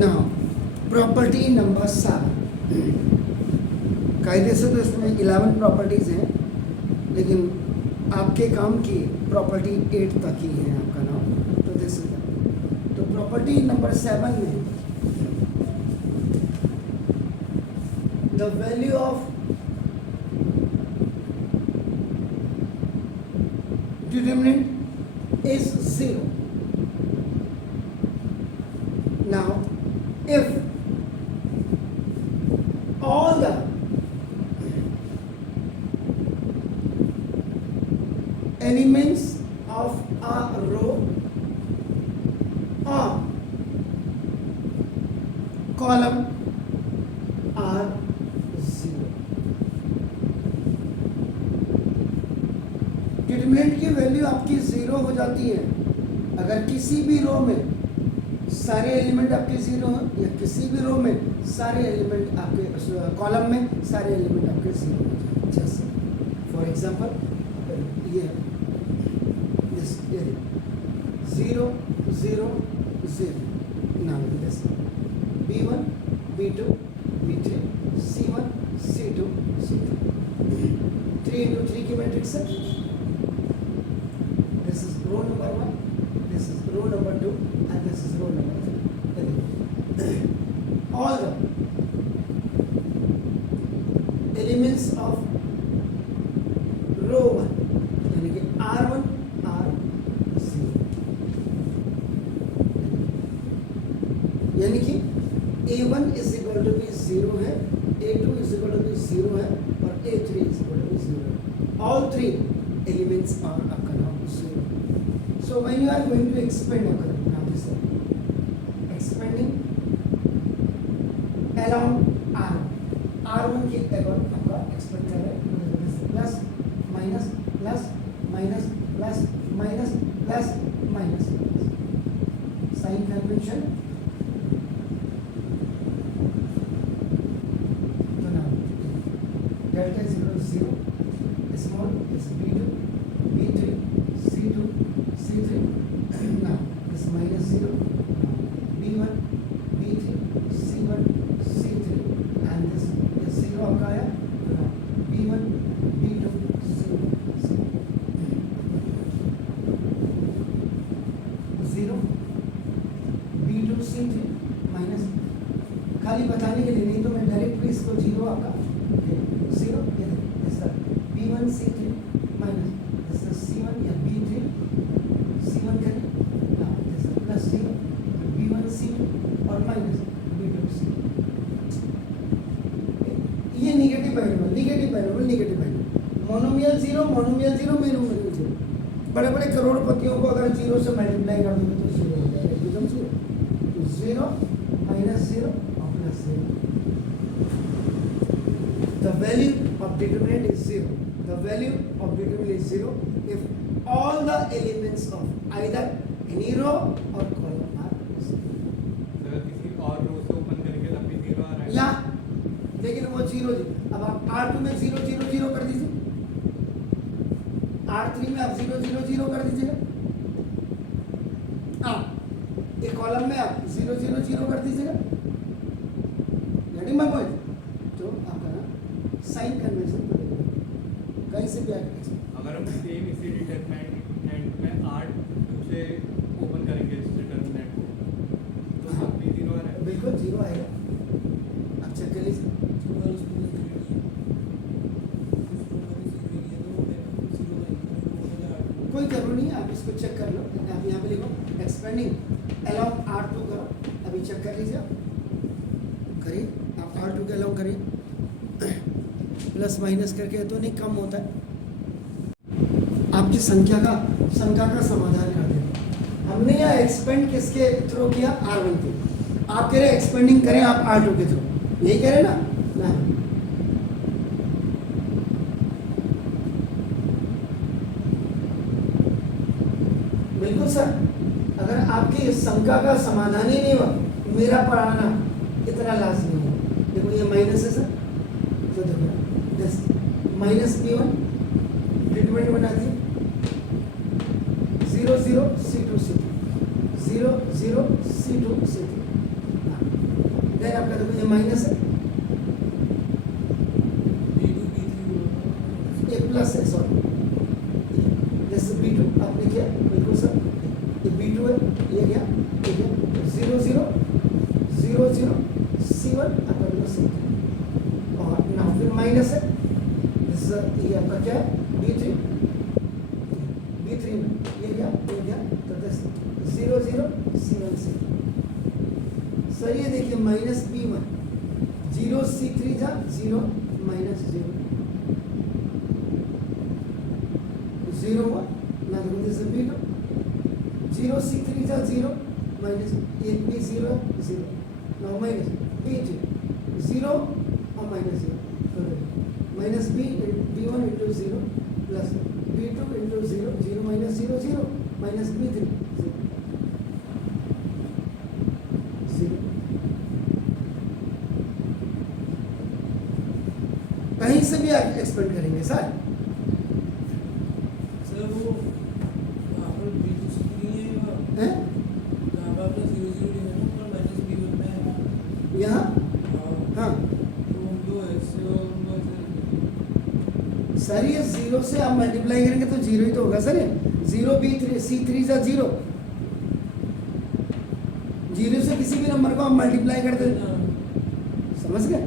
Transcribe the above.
Now property number 7, कायदे से तो इसमें 11 प्रॉपर्टीज़ हैं, लेकिन आपके काम की प्रॉपर्टी 8 तक ही है आपका नाम। तो दिस इज तो प्रॉपर्टी नंबर 7 में the value of determinant is 0। Now, if all the elements of a row or column are 0, determinant की वैल्यू आपकी 0 हो जाती है अगर किसी भी रो में सारे एलिमेंट आपके 0 हैं या किसी भी रो में सारे एलिमेंट आपके कॉलम में सारे एलिमेंट आपके 0 हो जाए। जैसे फॉर एग्जांपल ये 0 0 0 now this b1 b2 b3 c1 c2 c3 3 into 3 की मैट्रिक्स है। This is row number 1, this is row number 2 and this is row number 3. All the elements of row 1 यानी कि R1 R0 यानी कि A1 is equal to be 0 है, A2 is equal to be 0 है और A3 is equal to be 0 है। All three elements are आपका नाम 0। So when you are going to expand now this is expanding along R1 के along आपका expand कर रहे हैं plus minus plus minus plus minus plus minus sign convention. तो now delta is equal to 0, small is B2 B3 C2 C3 now this minus 0 B1 B3 C1 C3 and this 0 आपका आया B1 B2 C1 0 B2 C3 minus खाली बताने के लिए, नहीं तो मैं डायरेक्ट भी इसको 0 आपका 0 B1 C3 माइनस C1 या B3 C1 करें ना प्लस 0 B1 C2 और माइनस B2 C2। ये नेगेटिव बाइनोमियल मोनोमियल 0 मोनोमियल 0 बड़े बड़े करोड़पतियों को अगर 0 से मल्टीप्लाई कर दोगे तो 0 हो जाएगा, एकदम 0 माइनस 0 और plus 0। The value of determinant is 0. The value of determinant is 0 if all the elements of either any row or column are 0. अगर किसी और रो से ओपन करके तब भी 0 आ रहा है या लेकिन वो 0 अब आप R2 में 0 0 0 कर दीजिए, R3 में आप 0 0 0 कर दीजिएगा, एक कॉलम में आप 0 0 0 कर दीजिएगा। Getting my point? तो आपका ना साइन कन्वेंशन कहीं से भी आगे अगर हम सेम इसी डिटरमिनेंट में R2 से ओपन करेंगे इस डिटरमिनेंट को तो तब भी 0 आ रहा है। बिल्कुल 0 आएगा। अब चेक कर लीजिए, कोई जरूरी नहीं है, आप इसको चेक कर लो। आप यहाँ पे लिखो एक्सपेंडिंग अलाउ R2 करो, अभी चेक कर लीजिए, आप करिए, आप R2 के अलाउ करिए, प्लस माइनस करके तो नहीं कम होता है। आपकी संख्या का समाधान कर दें। हमने यहाँ एक्सपेंड किसके थ्रू किया? R1 के। आप कह रहे एक्सपेंडिंग करें आप R2 के थ्रू, यही कह रहे ना? बिल्कुल सर, अगर आपकी इस संख्या का समाधान ही नहीं हुआ मेरा पढ़ाना इतना लाजमी है। देखो ये माइनस है सर, तो देखो माइनस B1 ट्रीटमेंट बना दी 0 0 C2 C2 0 0 C2 C2 आपका, देखो ये माइनस है, ये प्लस है, सॉरी, जैसे B2 आपने किया बिल्कुल सर, ये B2 है, ये गया, ये गया 0 0 0 0 C1 आपका बिल्कुल C2, और ना फिर माइनस है, ये आपका क्या है B3 में ये गया, तो 0 0 C1 C2। सर ये देखिए माइनस B1 0 C3 जा 0 माइनस 0 0 हुआ ना, देखो जैसे B2 0 C3 जा 0 माइनस, ये B 0 0 ना माइनस B2 0 और minus 0, minus B1 into 0 plus B2 into 0 0 minus 0 0 minus B3 0। कहीं से भी आप एक्सपेंड करेंगे सर, हैं यहाँ, हाँ सर ये 0 से आप मल्टीप्लाई करेंगे तो 0 ही तो होगा सर, ये 0 B3 C3 जा 0, 0 से किसी भी नंबर को आप मल्टीप्लाई कर दें, समझ गए।